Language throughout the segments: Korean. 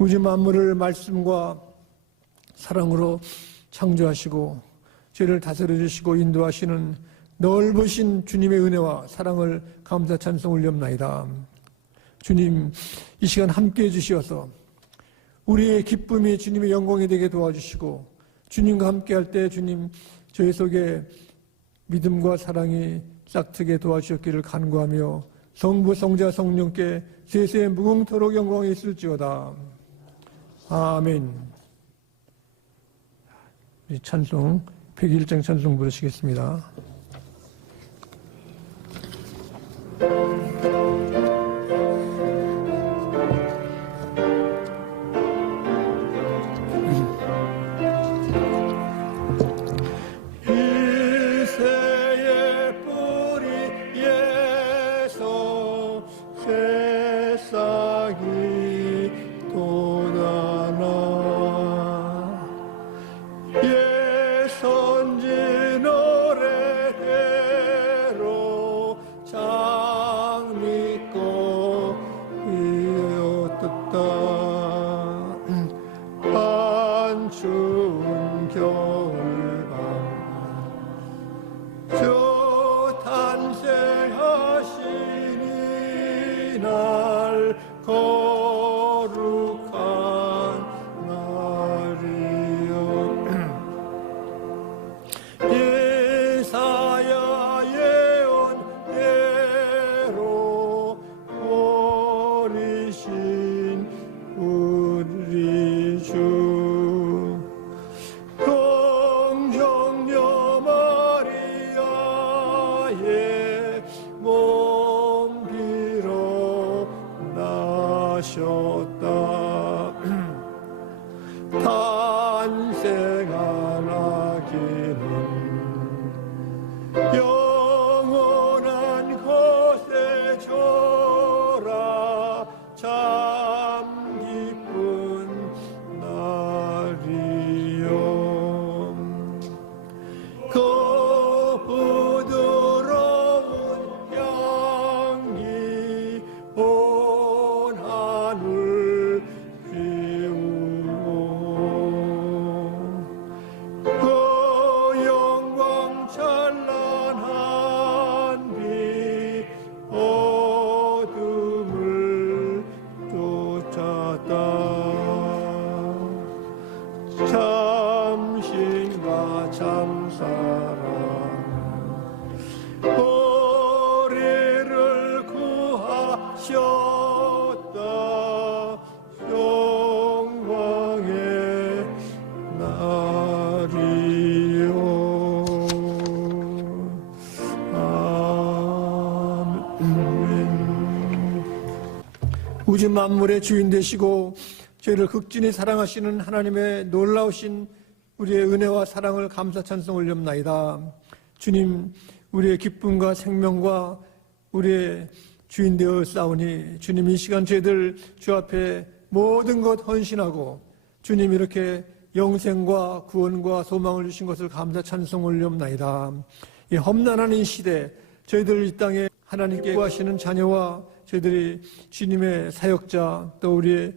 우주 만물을 말씀과 사랑으로 창조하시고 죄를 다스려 주시고 인도하시는 넓으신 주님의 은혜와 사랑을 감사 찬송 올렸나이다. 주님, 이 시간 함께해 주시어서 우리의 기쁨이 주님의 영광이 되게 도와주시고 주님과 함께할 때 주님 저희 속에 믿음과 사랑이 싹트게 도와주셨기를 간구하며 성부 성자 성령께 세세 무궁토록 영광이 있을지어다. 아멘. 찬송 101장 찬송 부르시겠습니다. 우주 만물의 주인 되시고 저희를 극진히 사랑하시는 하나님의 놀라우신 우리의 은혜와 사랑을 감사 찬송 올렸나이다. 주님, 우리의 기쁨과 생명과 우리의 주인 되어 싸우니 주님 이 시간 저희들 주 앞에 모든 것 헌신하고 주님 이렇게 영생과 구원과 소망을 주신 것을 감사 찬송 올렸나이다. 이 험난한 이 시대 저희들 이 땅에 하나님께 구하시는 자녀와 저희들이 주님의 사역자 또 우리의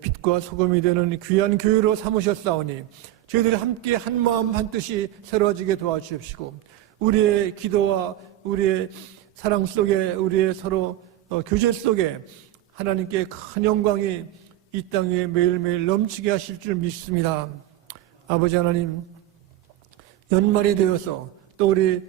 빛과 소금이 되는 귀한 교회로 삼으셨사오니 저희들이 함께 한 마음 한 뜻이 새로워지게 도와주십시고 우리의 기도와 우리의 사랑 속에 우리의 서로 교제 속에 하나님께 큰 영광이 이 땅에 매일매일 넘치게 하실 줄 믿습니다. 아버지 하나님, 연말이 되어서 또 우리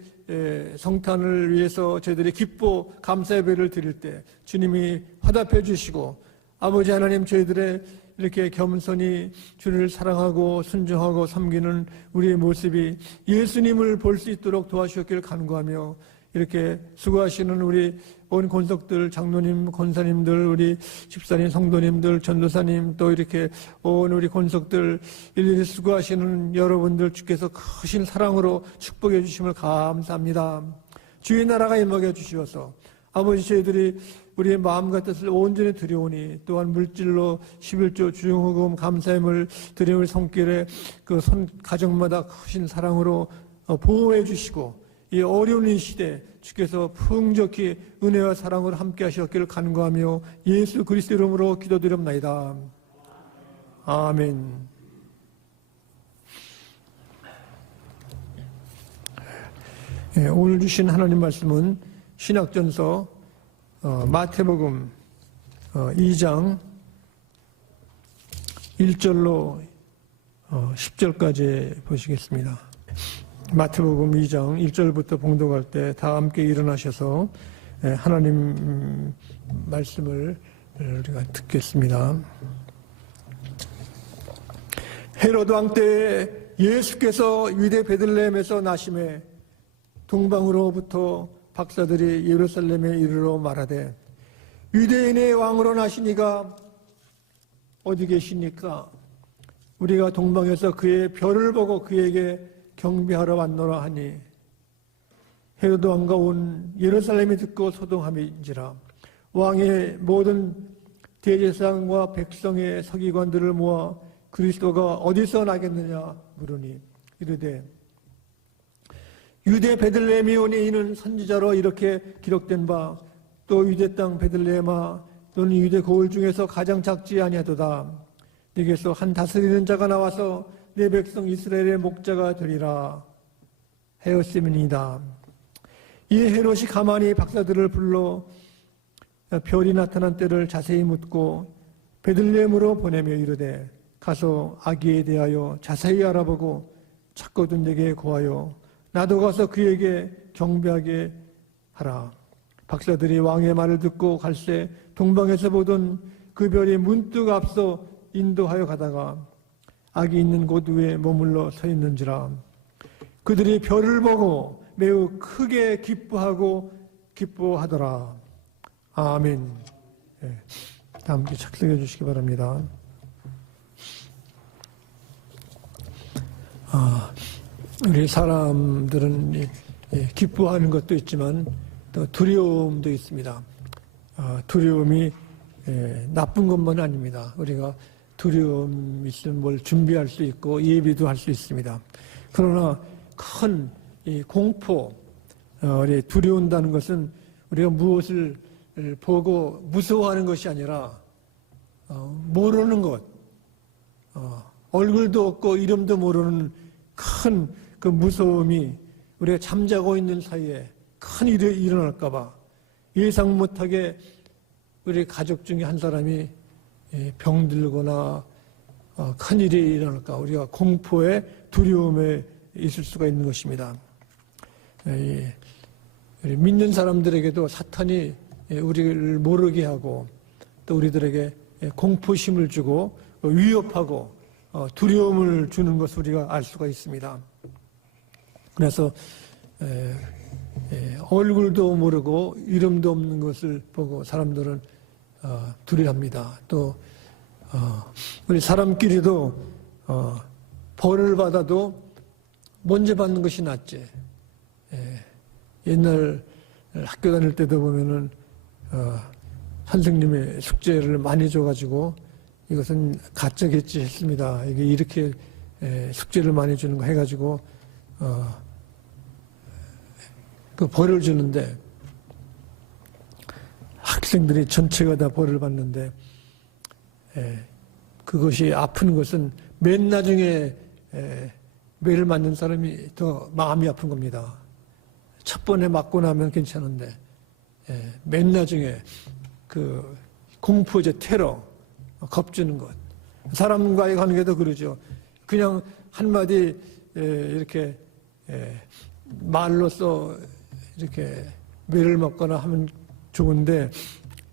성탄을 위해서 저희들이 기뻐 감사 예배를 드릴 때 주님이 화답해 주시고 아버지 하나님 저희들의 이렇게 겸손히 주를 사랑하고 순종하고 섬기는 우리의 모습이 예수님을 볼 수 있도록 도와주셨기를 간구하며 이렇게 수고하시는 우리 온 권속들, 장로님, 권사님들, 우리 집사님, 성도님들, 전도사님, 또 이렇게 온 우리 권속들 일일이 수고하시는 여러분들 주께서 크신 사랑으로 축복해 주심을 감사합니다. 주의 나라가 임하게 주시어서 아버지 저희들이 우리의 마음과 뜻을 온전히 드려오니 또한 물질로 11조 주용후금 감사함을 드리는 우리 손길에 그 가정마다 크신 사랑으로 보호해 주시고 이 어려운 이 시대 주께서 풍족히 은혜와 사랑으로 함께 하셨기를 간구하며 예수 그리스도 이름으로 기도드립나이다. 아멘. 오늘 주신 하나님 말씀은 신약전서 마태복음 2장 1절로 10절까지 보시겠습니다. 마태복음 2장 1절부터 봉독할 때 다 함께 일어나셔서 하나님 말씀을 우리가 듣겠습니다. 헤로드 왕 때에 예수께서 유대 베들레헴에서 나심에 동방으로부터 박사들이 예루살렘에 이르러 말하되 유대인의 왕으로 나시니가 어디 계시니까 우리가 동방에서 그의 별을 보고 그에게 경배하러 왔노라 하니 헤로드 왕과 온 예루살렘이 듣고 소동함인지라. 왕의 모든 대제사장과 백성의 서기관들을 모아 그리스도가 어디서 나겠느냐 물으니 이르되 유대 베들레헴이 오니 이는 선지자로 이렇게 기록된 바 또 유대 땅 베들레헴아 너는 유대 고을 중에서 가장 작지 아니하도다. 네게서 한 다스리는 자가 나와서 내 백성 이스라엘의 목자가 되리라 하였음이니이다. 이에 헤롯이 가만히 박사들을 불러 별이 나타난 때를 자세히 묻고 베들레헴으로 보내며 이르되 가서 아기에 대하여 자세히 알아보고 찾거든 내게 고하여 나도 가서 그에게 경배하게 하라. 박사들이 왕의 말을 듣고 갈새 동방에서 보던 그 별이 문득 앞서 인도하여 가다가 아기 있는 곳 위에 머물러 서 있는지라. 그들이 별을 보고 매우 크게 기뻐하더라. 아멘. 다 함께 착석해 주시기 바랍니다. 우리 사람들은 기뻐하는 것도 있지만 또 두려움도 있습니다. 두려움이 나쁜 것만 아닙니다. 우리가 두려움 있으면 뭘 준비할 수 있고 예비도 할 수 있습니다. 그러나 큰 공포, 두려운다는 것은 우리가 무엇을 보고 무서워하는 것이 아니라 모르는 것, 얼굴도 없고 이름도 모르는 큰 그 무서움이 우리가 잠자고 있는 사이에 큰 일이 일어날까 봐 예상 못하게 우리 가족 중에 한 사람이 병들거나 큰 일이 일어날까 우리가 공포에 두려움에 있을 수가 있는 것입니다. 믿는 사람들에게도 사탄이 우리를 모르게 하고 또 우리들에게 공포심을 주고 위협하고 두려움을 주는 것을 우리가 알 수가 있습니다. 그래서 얼굴도 모르고 이름도 없는 것을 보고 사람들은 두려워합니다. 또 우리 사람끼리도 벌을 받아도 먼저 받는 것이 낫지. 옛날 학교 다닐 때도 보면은 선생님의 숙제를 많이 줘가지고 이것은 가짜겠지 했습니다. 이게 이렇게 숙제를 많이 주는 거 해가지고 그 벌을 주는데 학생들이 전체가 다 벌을 받는데 그것이 아픈 것은 맨 나중에 매를 맞는 사람이 더 마음이 아픈 겁니다. 첫 번에 맞고 나면 괜찮은데 맨 나중에 그 공포제 테러 겁주는 것. 사람과의 관계도 그러죠. 그냥 한마디 이렇게 말로써 이렇게 매를 먹거나 하면 좋은데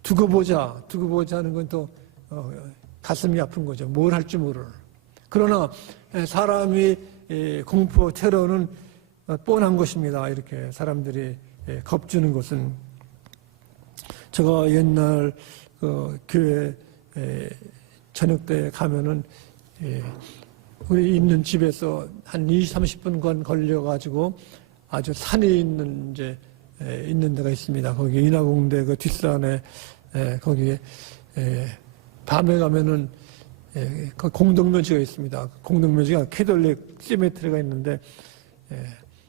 두고 보자 하는 건 또 가슴이 아픈 거죠. 뭘 할지 모르는. 그러나 사람이 공포 테러는 뻔한 것입니다. 이렇게 사람들이 겁주는 것은. 제가 옛날 교회 저녁 때 가면은 우리 있는 집에서 한 20, 30분간 걸려가지고 아주 산에 있는 있는 데가 있습니다. 거기 인하공대 그 뒷산에 거기에 밤에 가면은 그 공동묘지가 있습니다. 공동묘지가 캐톨릭 시메트리가 있는데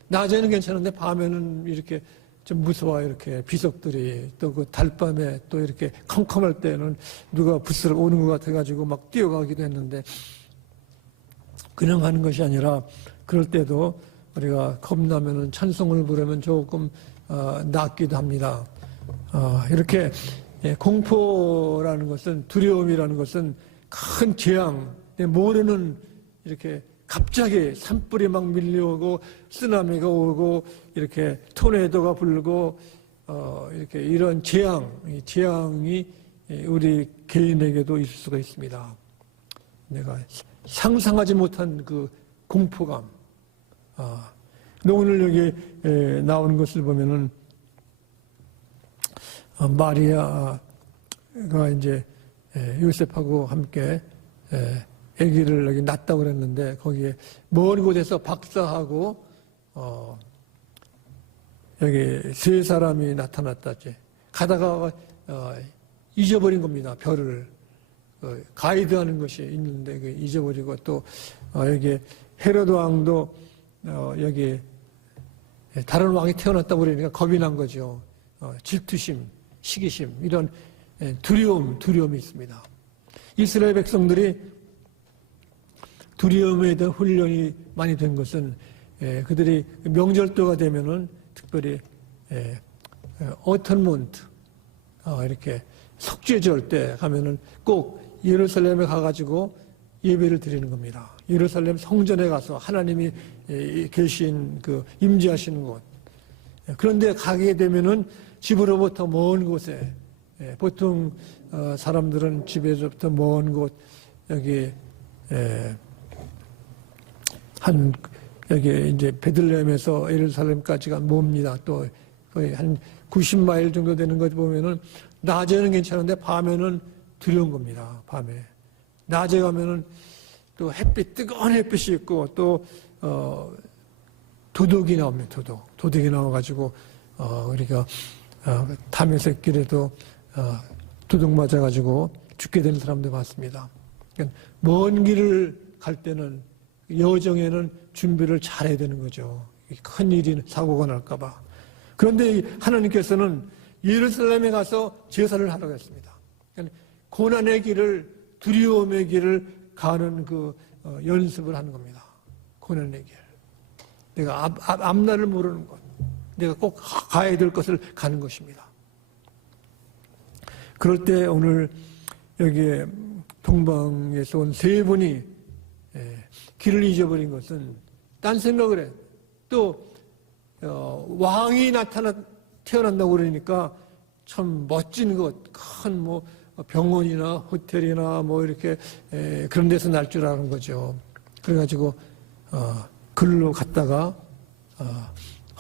낮에는 괜찮은데 밤에는 이렇게 좀 무서워. 이렇게 비석들이 또 그 달밤에 또 이렇게 컴컴할 때는 누가 부스러 오는 것 같아가지고 막 뛰어가기도 했는데, 그냥 하는 것이 아니라 그럴 때도 우리가 겁나면은 찬송을 부르면 조금 낫기도 합니다. 이렇게 공포라는 것은, 두려움이라는 것은 큰 재앙, 모르는 이렇게 갑자기 산불이 막 밀려오고 쓰나미가 오고 이렇게 토네이도가 불고 이렇게 이런 재앙이 우리 개인에게도 있을 수가 있습니다. 내가 상상하지 못한 그 공포감. 오늘 여기 나오는 것을 보면은 마리아가 이제 요셉하고 함께 아기를 여기 낳았다고 그랬는데, 거기에 먼 곳에서 박사하고 여기 세 사람이 나타났다지. 가다가 잊어버린 겁니다. 별을 가이드하는 것이 있는데 잊어버리고, 또 여기 헤로드 왕도 여기 다른 왕이 태어났다고 그러니까 겁이 난 거죠. 질투심, 시기심, 이런 두려움이 있습니다. 이스라엘 백성들이 두려움에 대한 훈련이 많이 된 것은 그들이 명절도가 되면은 특별히 어턴몬트 이렇게 석죄절 때 가면은 꼭 예루살렘에 가가지고 예배를 드리는 겁니다. 예루살렘 성전에 가서 하나님이 계신 그 임재하시는 곳. 그런데 가게 되면은 집으로부터 먼 곳에, 보통 사람들은 집에서부터 먼 곳, 여기 여기 이제 베들레헴에서 예루살렘까지가 멉니다. 또 거의 한 90마일 정도 되는 것 보면은 낮에는 괜찮은데 밤에는 두려운 겁니다. 밤에. 낮에 가면은 또 뜨거운 햇빛이 있고, 또 도둑이 나옵니다. 도둑이 나와가지고 우리가 담에색길에도 도둑 맞아가지고 죽게 되는 사람도 많습니다. 그러니까 먼 길을 갈 때는, 여정에는 준비를 잘해야 되는 거죠. 큰 일이, 사고가 날까봐. 그런데 하나님께서는 예루살렘에 가서 제사를 하라고 했습니다. 그러니까 고난의 길을, 두려움의 길을 가는 그 연습을 하는 겁니다. 고난의 길. 내가 앞날을 모르는 것. 내가 꼭 가야 될 것을 가는 것입니다. 그럴 때 오늘 여기에 동방에서 온 세 분이 길을 잊어버린 것은 딴 생각을 해. 또 왕이 태어난다고 그러니까 참 멋진 것, 큰 뭐 병원이나 호텔이나 뭐 이렇게 그런 데서 날 줄 아는 거죠. 그래가지고 글로 갔다가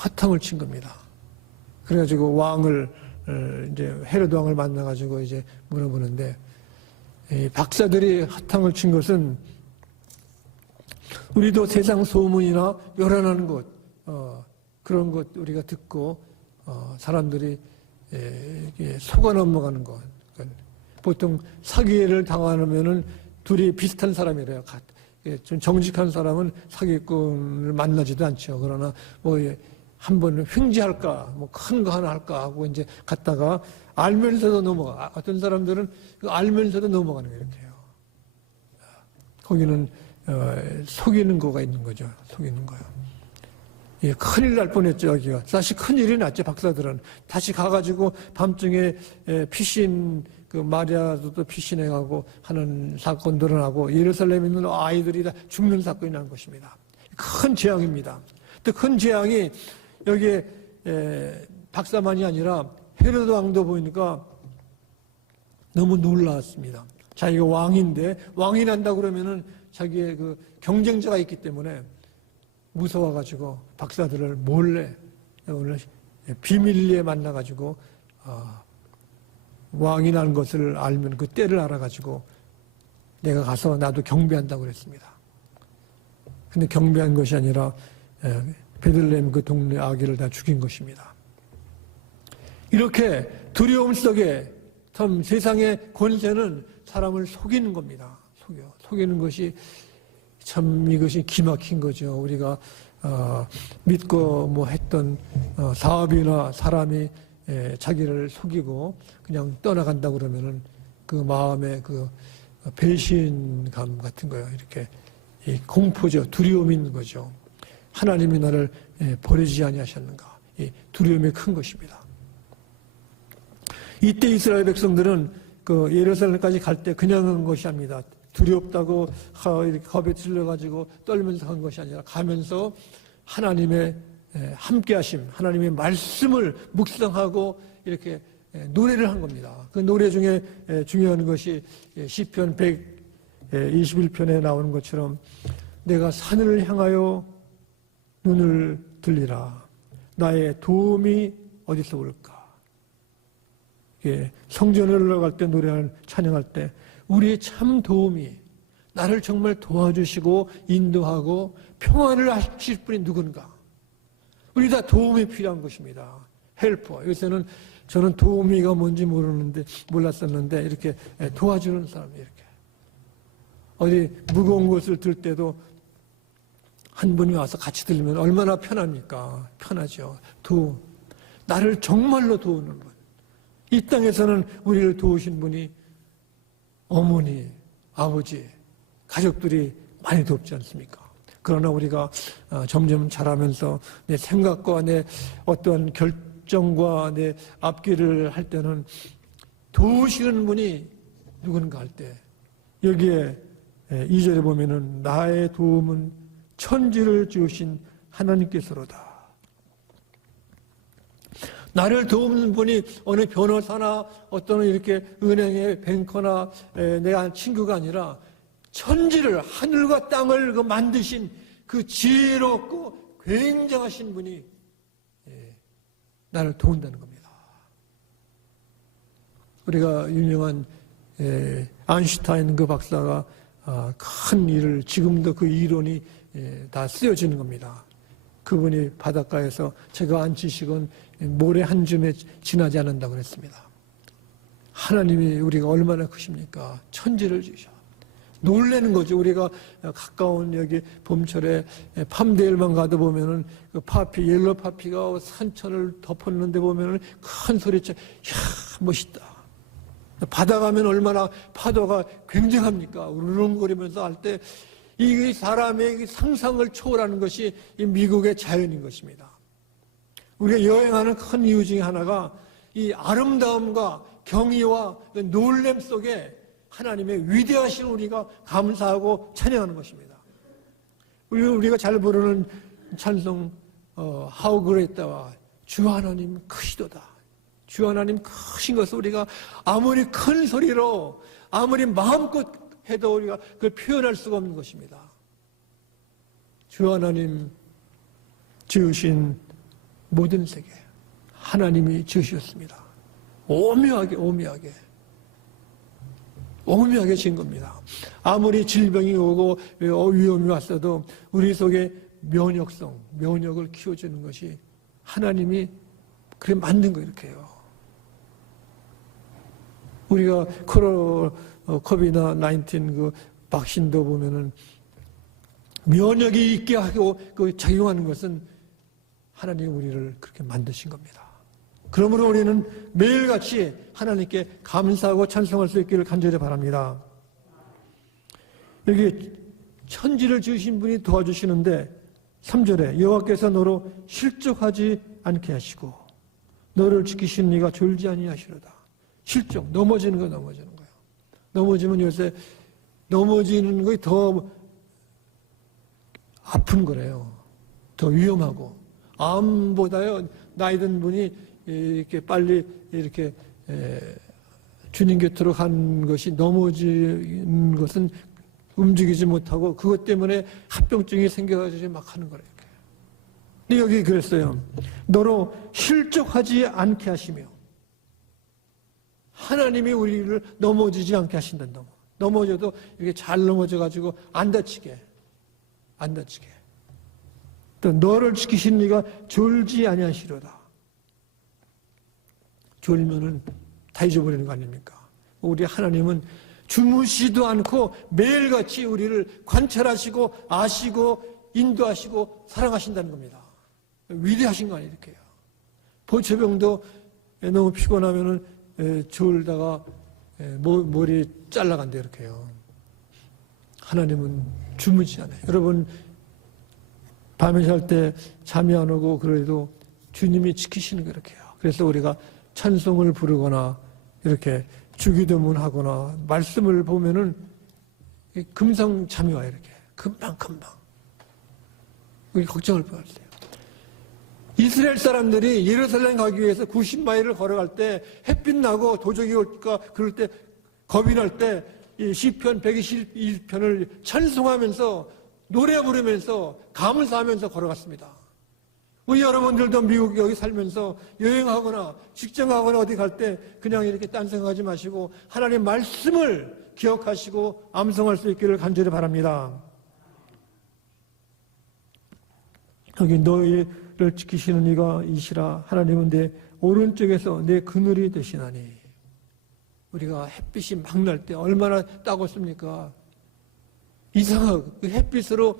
허탕을 친 겁니다. 그래가지고 왕을 이제 헤로드 왕을 만나가지고 이제 물어보는데, 박사들이 허탕을 친 것은 우리도 세상 소문이나 요란한 것, 그런 것 우리가 듣고 사람들이 속아 넘어가는 것. 보통 사기를 당하면은 둘이 비슷한 사람이래요. 좀 정직한 사람은 사기꾼을 만나지도 않죠. 그러나 뭐 한 번 횡재할까, 뭐 큰 거 하나 할까 하고 이제 갔다가 알면서도 넘어가. 어떤 사람들은 알면서도 넘어가는 거 이렇게 해요. 거기는 속이는 거가 있는 거죠. 속이는 거요. 예, 큰일 날 뻔했죠, 여기가. 사실 큰일이 났죠, 박사들은. 다시 가가지고 밤중에 피신, 마리아도 또 피신해가고 하는 사건들을 하고, 예루살렘에 있는 아이들이 다 죽는 사건이 난 것입니다. 큰 재앙입니다. 또 큰 재앙이 여기에 박사만이 아니라 헤로드 왕도 보니까 너무 놀라웠습니다. 자기가 왕인데, 왕이 난다 그러면은 자기의 그 경쟁자가 있기 때문에 무서워가지고 박사들을 몰래 오늘 비밀리에 만나가지고 왕이 난 것을 알면 그 때를 알아가지고 내가 가서 나도 경배한다고 그랬습니다. 근데 경배한 것이 아니라 베들레헴 그 동네 아기를 다 죽인 것입니다. 이렇게 두려움 속에 참 세상의 권세는 사람을 속이는 겁니다. 속이는 것이 참 이것이 기막힌 거죠. 우리가 믿고 뭐 했던 사업이나 사람이 자기를 속이고 그냥 떠나간다 그러면은 그 마음에 그 배신감 같은 거예요. 이렇게 이 공포죠. 두려움이 있는 거죠. 하나님이 나를 버리지 아니하셨는가. 이 두려움이 큰 것입니다. 이때 이스라엘 백성들은 그 예루살렘까지 갈 때 그냥 간 것이 아닙니다. 두렵다고 이렇게 겁에 질려가지고 떨면서 간 것이 아니라 가면서 하나님의 함께하심, 하나님의 말씀을 묵상하고 이렇게 노래를 한 겁니다. 그 노래 중에 중요한 것이 시편 121편에 나오는 것처럼 내가 산을 향하여 눈을 들리라. 나의 도움이 어디서 올까? 성전을 올라갈 때 노래하는 찬양할 때 우리의 참 도움이 나를 정말 도와주시고 인도하고 평안을 하실 분이 누군가? 우리 다 도움이 필요한 것입니다. 헬퍼. 요새는 저는 도우미가 뭔지 몰랐었는데 이렇게 도와주는 사람이 이렇게 어디 무거운 것을 들 때도 한 분이 와서 같이 들면 얼마나 편합니까? 편하죠. 나를 정말로 도우는 분. 이 땅에서는 우리를 도우신 분이 어머니, 아버지, 가족들이 많이 돕지 않습니까? 그러나 우리가 점점 자라면서 내 생각과 내 어떠한 결정과 내 앞길을 할 때는 도우시는 분이 누군가 할 때 여기에 2절에 보면은 나의 도움은 천지를 지으신 하나님께서로다. 나를 도우는 분이 어느 변호사나 어떤 이렇게 은행의 뱅커나 내 친구가 아니라 천지를 하늘과 땅을 만드신 그 지혜롭고 굉장하신 분이 나를 도운다는 겁니다. 우리가 유명한 아인슈타인 그 박사가 큰 일을 지금도 그 이론이 다 쓰여지는 겁니다. 그분이 바닷가에서 제가 한 지식은 모래 한 줌에 지나지 않는다고 그랬습니다. 하나님이 우리가 얼마나 크십니까? 천지를 지으셔. 놀라는 거죠. 우리가 가까운 여기 봄철에 팜데일만 가도 보면은 그 파피, 옐로 파피가 산천을 덮었는데 보면은 큰 소리쳐, 이야, 멋있다. 바다 가면 얼마나 파도가 굉장합니까? 우르릉거리면서 할 때 이 사람의 상상을 초월하는 것이 이 미국의 자연인 것입니다. 우리가 여행하는 큰 이유 중에 하나가 이 아름다움과 경이와 놀람 속에 하나님의 위대하신 우리가 감사하고 찬양하는 것입니다. 우리가 잘 부르는 찬송 How Great와 주 하나님 크시도다. 주 하나님 크신 것을 우리가 아무리 큰 소리로 아무리 마음껏 해도 우리가 그걸 표현할 수가 없는 것입니다. 주 하나님 지으신 모든 세계 하나님이 지으셨습니다. 오묘하게 지은 겁니다. 아무리 질병이 오고 위험이 왔어도 우리 속에 면역을 키워주는 것이 하나님이 그래 만든 거 이렇게요. 우리가 코비드-19 그 백신도 보면은 면역이 있게 하고 그 작용하는 것은 하나님이 우리를 그렇게 만드신 겁니다. 그러므로 우리는 매일같이 하나님께 감사하고 찬송할 수 있기를 간절히 바랍니다. 여기 천지를 지으신 분이 도와주시는데 3절에 여호와께서 너로 실족하지 않게 하시고 너를 지키신 이가 졸지 아니하시로다. 실족, 넘어지는 거예요. 넘어지면 요새 넘어지는 것이 더 아픈 거래요. 더 위험하고. 암보다요, 나이 든 분이 이렇게 빨리 이렇게 주님 곁으로 간 것이 넘어지는 것은 움직이지 못하고 그것 때문에 합병증이 생겨가지고 막 하는 거래요. 근데 여기 그랬어요. 너로 실족하지 않게 하시며 하나님이 우리를 넘어지지 않게 하신단다. 넘어져도 이렇게 잘 넘어져가지고 안 다치게. 또 너를 지키신 이가 졸지 아니하시로다. 졸면은 다 잊어버리는 거 아닙니까? 우리 하나님은 주무시도 않고 매일같이 우리를 관찰하시고 아시고 인도하시고 사랑하신다는 겁니다. 위대하신 거 아니에요, 이렇게요. 보초병도 너무 피곤하면은 졸다가 머리 잘라간대, 이렇게요. 하나님은 주무지 않아요. 여러분, 밤에 잘 때 잠이 안 오고 그래도 주님이 지키시는 거 이렇게요. 그래서 우리가 찬송을 부르거나 이렇게 주기도문 하거나 말씀을 보면은 금방 잠이 와요, 이렇게. 금방. 우리 걱정을 버렸어요. 이스라엘 사람들이 예루살렘 가기 위해서 90마일을 걸어갈 때 햇빛 나고 도적이 올까 그럴 때 겁이 날 때 이 시편 121편을 찬송하면서 노래 부르면서 감사하면서 걸어갔습니다. 우리 여러분들도 미국 여기 살면서 여행하거나 직장 가거나 어디 갈 때 그냥 이렇게 딴 생각하지 마시고 하나님 말씀을 기억하시고 암송할 수 있기를 간절히 바랍니다. 여기 너희를 지키시는 이가 이시라. 하나님은 내 오른쪽에서 내 그늘이 되시나니. 우리가 햇빛이 막 날 때 얼마나 따갑습니까? 이상하고 그 햇빛으로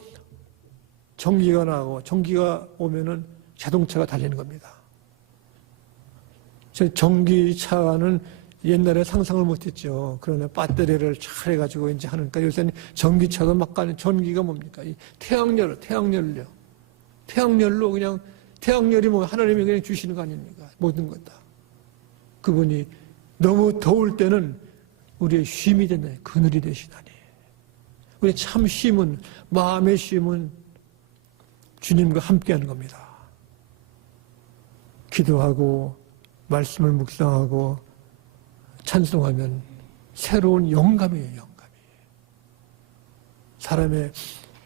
전기가 나고 전기가 오면은 자동차가 달리는 겁니다. 전기차는 옛날에 상상을 못했죠. 그러나 배터리를 잘 해가지고 이제 하니까 요새는 전기차도 막 가는 전기가 뭡니까? 이 태양열로 그냥 태양열이 뭐 하나님이 그냥 주시는 거 아닙니까? 모든 것 다. 그분이 너무 더울 때는 우리의 쉼이 되네. 그늘이 되시다니. 우리 참 쉼은, 마음의 쉼은 주님과 함께하는 겁니다. 기도하고 말씀을 묵상하고 찬송하면 새로운 영감이에요. 사람의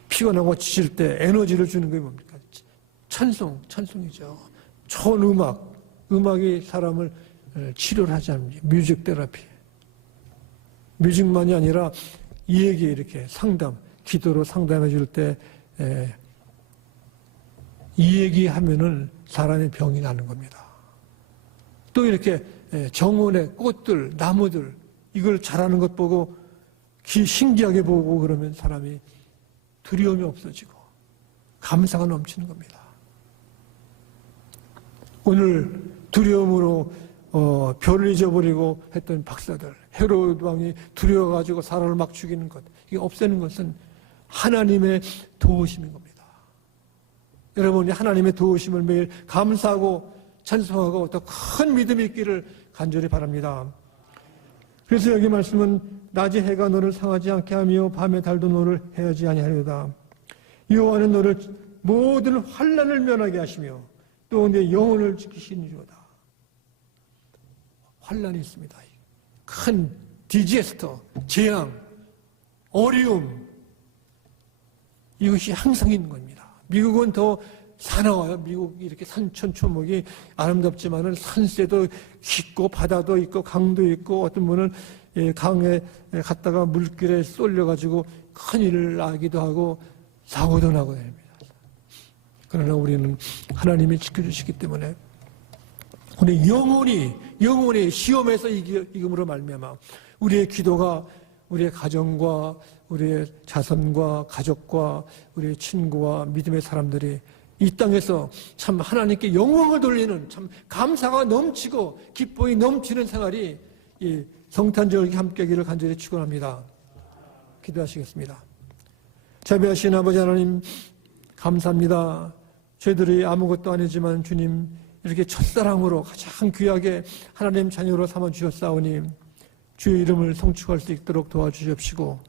피곤하고 지칠 때 에너지를 주는 게 뭡니까? 찬송이죠. 좋은 음악이 사람을 치료를 하지 않습니까? 뮤직 테라피. 뮤직만이 아니라 이 얘기 이렇게 기도로 상담해 줄 때 이 얘기하면은 사람의 병이 나는 겁니다. 또 이렇게 정원의 꽃들, 나무들 이걸 자라는 것 보고 신기하게 보고 그러면 사람이 두려움이 없어지고 감사가 넘치는 겁니다. 오늘 두려움으로 별을 잊어버리고 했던 박사들, 헤로드 왕이 두려워가지고 사람을 막 죽이는 것, 이게 없애는 것은 하나님의 도우심인 겁니다. 여러분이 하나님의 도우심을 매일 감사하고 찬송하고 더 큰 믿음이 있기를 간절히 바랍니다. 그래서 여기 말씀은 낮에 해가 너를 상하지 않게 하며 밤에 달도 너를 해하지 아니하리로다. 여호와는 너를 모든 환난을 면하게 하시며 또 내 영혼을 지키시니로다. 환난이 있습니다. 큰 디제스터, 재앙, 어려움 이것이 항상 있는 겁니다. 미국은 더 사나워요. 미국이 이렇게 산천초목이 아름답지만은 산세도 깊고 바다도 있고 강도 있고 어떤 분은 강에 갔다가 물길에 쏠려가지고 큰일을 나기도 하고 사고도 나고 됩니다. 그러나 우리는 하나님이 지켜주시기 때문에 우리 영혼이 시험에서 이김으로 말미암아 우리의 기도가 우리의 가정과 우리의 자손과 가족과 우리의 친구와 믿음의 사람들이 이 땅에서 참 하나님께 영광을 돌리는 참 감사가 넘치고 기쁨이 넘치는 생활이 이 성탄절기 함께하기를 간절히 축원합니다. 기도하시겠습니다. 자비하신 아버지 하나님 감사합니다. 저희들이 아무것도 아니지만 주님 이렇게 첫사랑으로 가장 귀하게 하나님 자녀로 삼아주셨사오니 주의 이름을 성축할 수 있도록 도와주십시고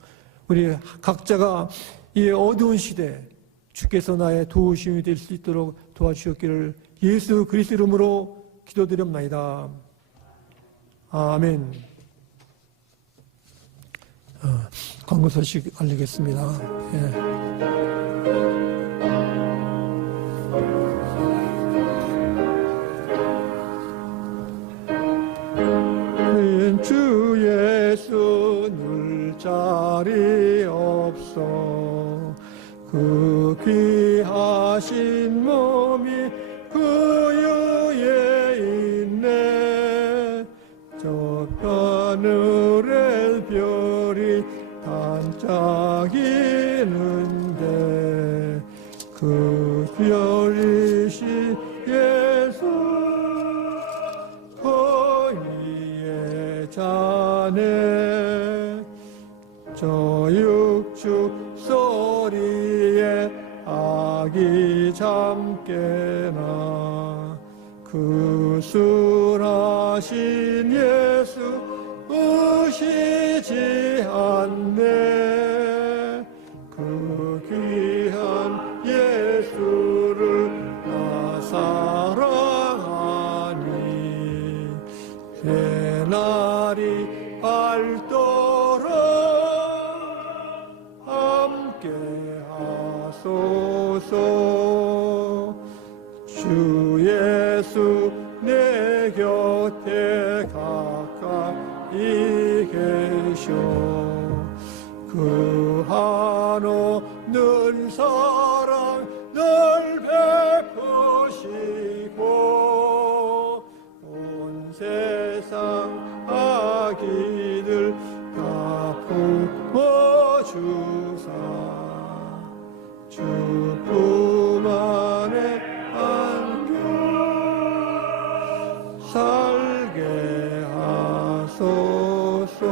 우리 각자가 이 어두운 시대 주께서 나의 도우심이 될 수 있도록 도와주셨기를 예수 그리스도 이름으로 기도드립나이다. 아멘. 광고 소식 알리겠습니다. 주 예수 늘 자리 없어 그 귀하신 몸이 그 위에 있네. 저 하늘의 별이 반짝이는데 특별이신 예수 거위의 자네 저 육축 소리에 아기 잠깨나 그 순하신 예수 의시지 않네 그 귀한 예수를 나 사랑하니 새날이 밝도록 함께 하소서 주 예수 내 곁에 가까이 계셔 그 한없는 사랑 늘 베푸시고 온 세상 아기들 다 품어주사 주 품 안에 안겨 살게 하소서.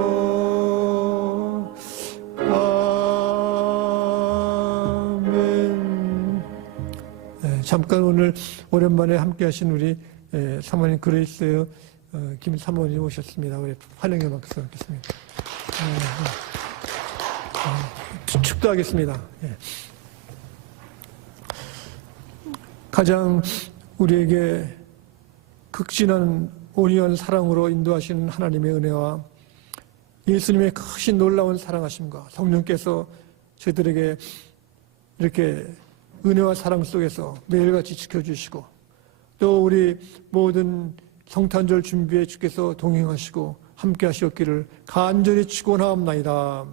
아멘. 네, 잠깐 오늘 오랜만에 함께 하신 우리 사모님 그레이스 김 사모님 오셨습니다. 우리 환영의 박수 하겠습니다. 축도하겠습니다. 가장 우리에게 극진한 온유한 사랑으로 인도하시는 하나님의 은혜와 예수님의 크신 놀라운 사랑하심과 성령께서 저희들에게 이렇게 은혜와 사랑 속에서 매일같이 지켜주시고 또 우리 모든 성탄절 준비에 주께서 동행하시고 함께 하시었기를 간절히 축원하옵나이다.